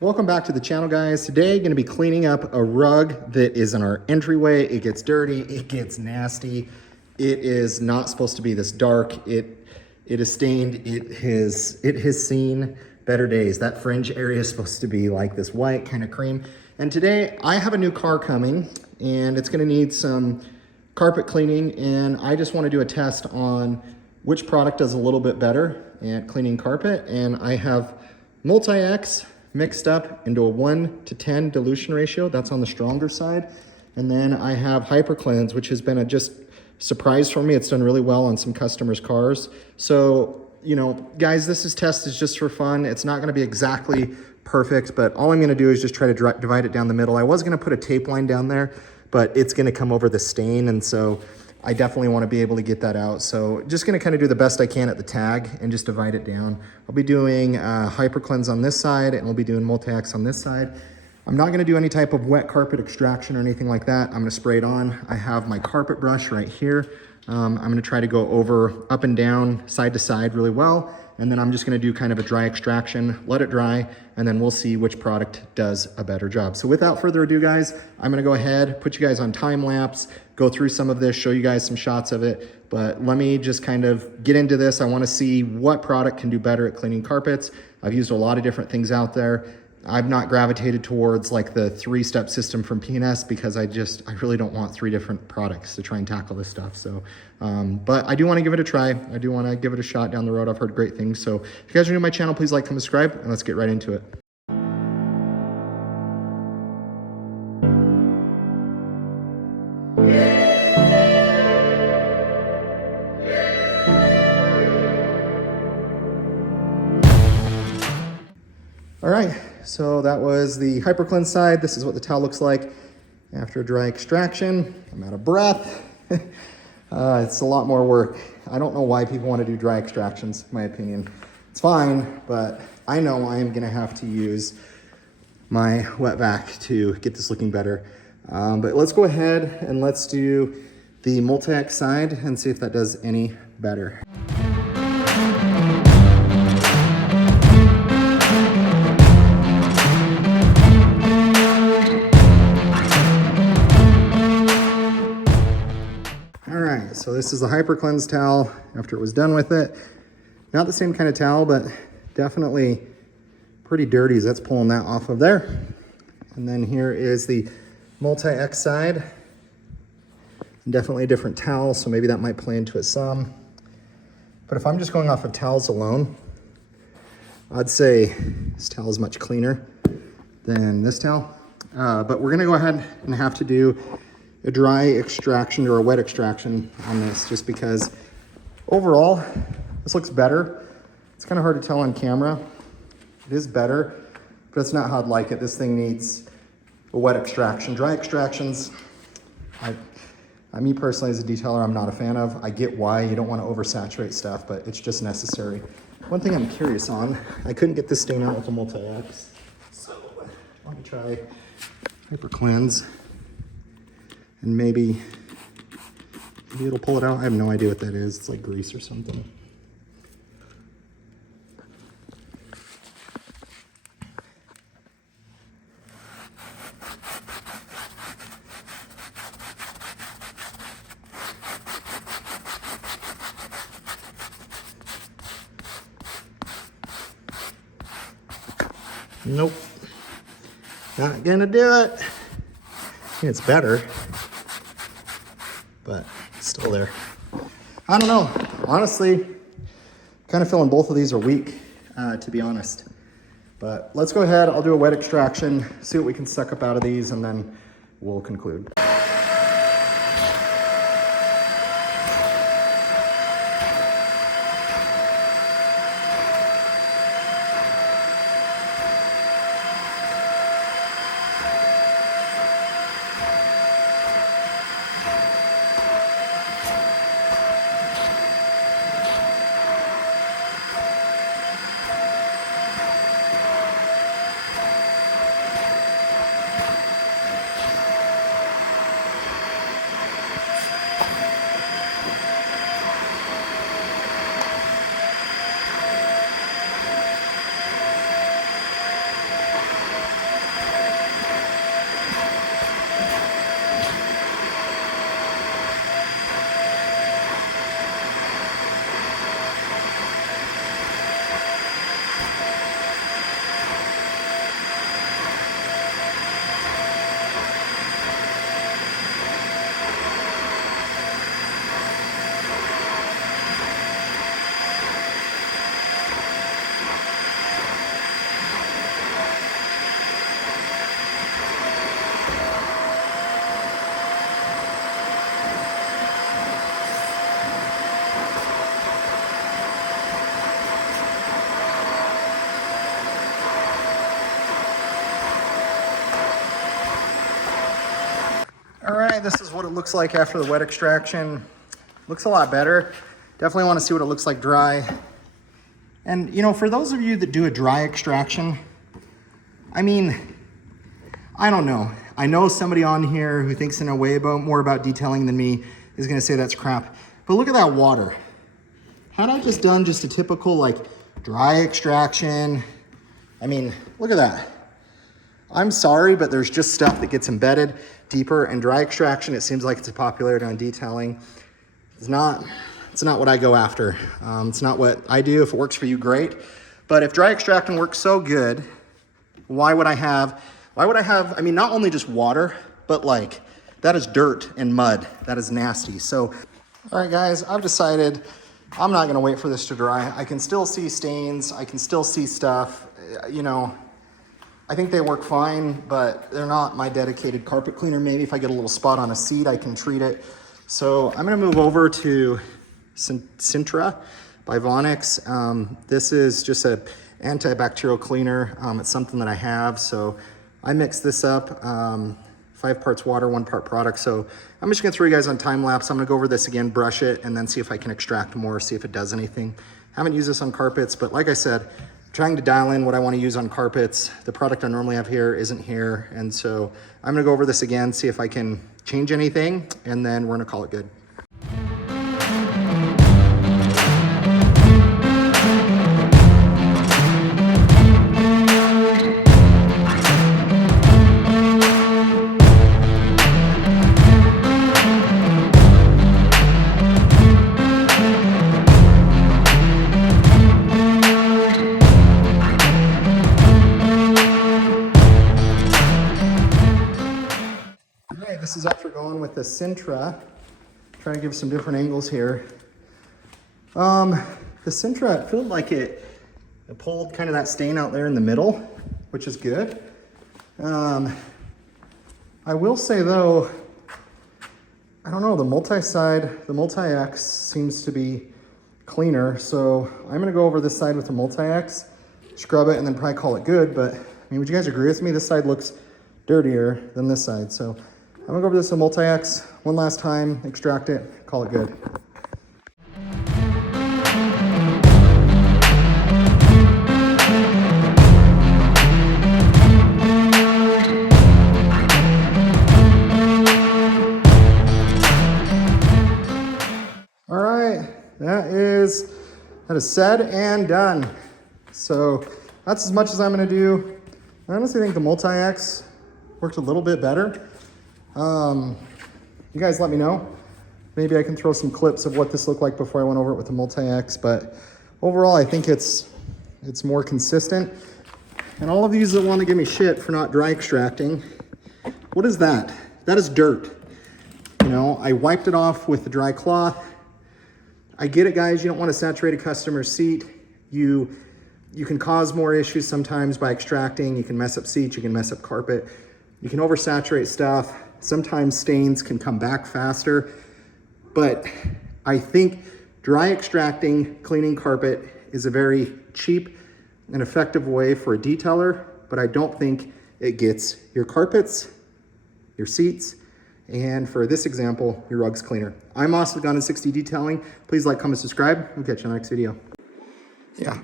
Welcome back to the channel, guys. Today, going to be cleaning up a rug that is in our entryway. It gets dirty, it gets nasty. It is not supposed to be this dark. It is stained. It has seen better days. That fringe area is supposed to be like this white kind of cream. And today, I have a new car coming, and it's going to need some carpet cleaning, and I just want to do a test on which product does a little bit better at cleaning carpet. And I have Multi-X mixed up into a 1:10 dilution ratio. That's on the stronger side. And then I have HyperCleanse, which has been a just surprise for me. It's done really well on some customers' cars. So, you know, guys, this test is just for fun. It's not going to be exactly perfect, but all I'm going to do is just try to divide it down the middle. I was going to put a tape line down there, but it's going to come over the stain, and so I definitely want to be able to get that out. So just going to kind of do the best I can at the tag and just divide it down. I'll be doing HyperCleanse on this side, and we'll be doing Multi-X on this side. I'm not going to do any type of wet carpet extraction or anything like that. I'm going to spray it on. I have my carpet brush right here. I'm going to try to go over up and down, side to side really well. And then I'm just going to do kind of a dry extraction, let it dry, and then we'll see which product does a better job. So without further ado, guys, I'm going to go ahead, put you guys on time lapse, go through some of this, show you guys some shots of it. But let me just kind of get into this. I want to see what product can do better at cleaning carpets. I've used a lot of different things out there. I've not gravitated towards like the 3-step system from P&S because I really don't want 3 different products to try and tackle this stuff. So, but I do want to give it a try. I do want to give it a shot down the road. I've heard great things. So if you guys are new to my channel, please like, comment, subscribe, and let's get right into it. All right, so that was the HyperCleanse side. This is what the towel looks like after a dry extraction. I'm out of breath. It's a lot more work. I don't know why people want to do dry extractions, in my opinion. It's fine, but I know I am gonna have to use my wet vac to get this looking better. But let's go ahead and let's do the Multi-X side and see if that does any better. So this is the HyperCleanse towel after it was done with it. Not the same kind of towel, but definitely pretty dirty as that's pulling that off of there. And then here is the Multi-X side. Definitely a different towel, so maybe that might play into it some. But if I'm just going off of towels alone, I'd say this towel is much cleaner than this towel. But we're gonna go ahead and have to do a dry extraction or a wet extraction on this, just because overall this looks better. It's kind of hard to tell on camera. It is better, but it's not how I'd like it. This thing needs a wet extraction. Dry extractions, me personally as a detailer, I'm not a fan of. I get why you don't want to oversaturate stuff, but it's just necessary. One thing I'm curious on, I couldn't get this stain out with the Multi-X, so let me try HyperCleanse. And maybe it'll pull it out. I have no idea what that is. It's like grease or something. Nope. Not gonna do it. I mean, it's better, but it's still there. I don't know. Honestly, kind of feeling both of these are weak, to be honest. But let's go ahead. I'll do a wet extraction, see what we can suck up out of these, and then we'll conclude. right, this is what it looks like after the wet extraction. Looks a lot better. Definitely want to see what it looks like dry. And you know, for those of you that do a dry extraction, I mean, I don't know. I know somebody on here who thinks in a way more about detailing than me is gonna say that's crap. But look at that water. Had I just done just a typical like dry extraction, I mean, look at that. I'm sorry, but there's just stuff that gets embedded deeper, and dry extraction, it seems like it's a popularity on detailing. It's not what I go after. It's not what I do. If it works for you, great. But if dry extracting works so good, why would I have, I mean, not only just water, but like, that is dirt and mud. That is nasty. So, all right, guys, I've decided I'm not gonna wait for this to dry. I can still see stains. I can still see stuff, you know. I think they work fine, but they're not my dedicated carpet cleaner. Maybe if I get a little spot on a seat, I can treat it. So I'm gonna move over to Sintra by Vonix. This is just a antibacterial cleaner. It's something that I have. So I mix this up, 5 parts water, 1 part product. So I'm just gonna throw you guys on time lapse. I'm gonna go over this again, brush it, and then see if I can extract more, see if it does anything. Haven't used this on carpets, but like I said, trying to dial in what I want to use on carpets. The product I normally have here isn't here. And so I'm gonna go over this again, see if I can change anything, and then we're gonna call it good. This is after going with the Sintra. Trying to give some different angles here. The Sintra, it felt like it pulled kind of that stain out there in the middle, which is good. I will say though, I don't know, the Multi-X seems to be cleaner. So I'm gonna go over this side with the Multi-X, scrub it, and then probably call it good. But I mean, would you guys agree with me? This side looks dirtier than this side. So I'm gonna go over this with Multi-X one last time, extract it, call it good. All right, that is said and done. So that's as much as I'm gonna do. I honestly think the Multi-X worked a little bit better. You guys let me know. Maybe I can throw some clips of what this looked like before I went over it with the Multi-X, but overall I think it's more consistent. And all of these that want to give me shit for not dry extracting, what is that? That is dirt. You know, I wiped it off with the dry cloth. I get it, guys, you don't want to saturate a customer's seat. You can cause more issues sometimes by extracting. You can mess up seats, you can mess up carpet. You can oversaturate stuff. Sometimes stains can come back faster, but I think dry extracting, cleaning carpet is a very cheap and effective way for a detailer, but I don't think it gets your carpets, your seats, and for this example, your rugs cleaner. I'm Austin with Gone in 60 Detailing. Please like, comment, subscribe. We'll catch you in the next video. Yeah.